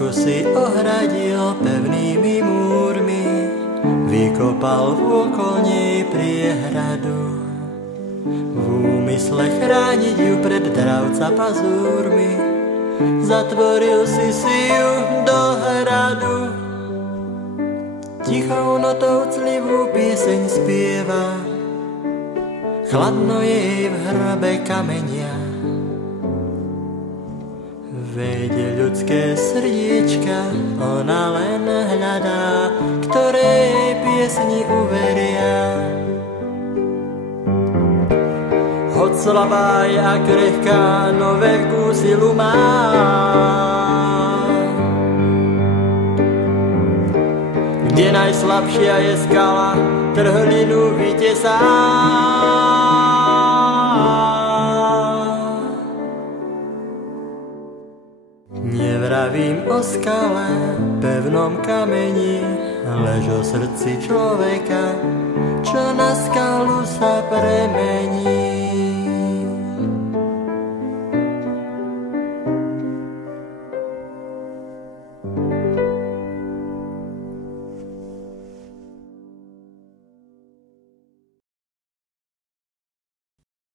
Lásku si ohradil pevnými múrmi, vykopal v okolní priehradu. V úmysle chrániť ju pred dravca pazúrmi, zatvoril si ju do hradu. Tichou notou clivú pieseň spieva, chladno jej v hrobe kamenia. Veď ľudské srdiečka ona len hľadá, ktoré jej piesni uveria. Hoď slabá je a krehká, no veľkú silu má. Kde najslabšia je skala, trhlinu vytesá. Nevravím o skale, pevnom kameni, lež o srdci človeka, čo na skalu sa premení.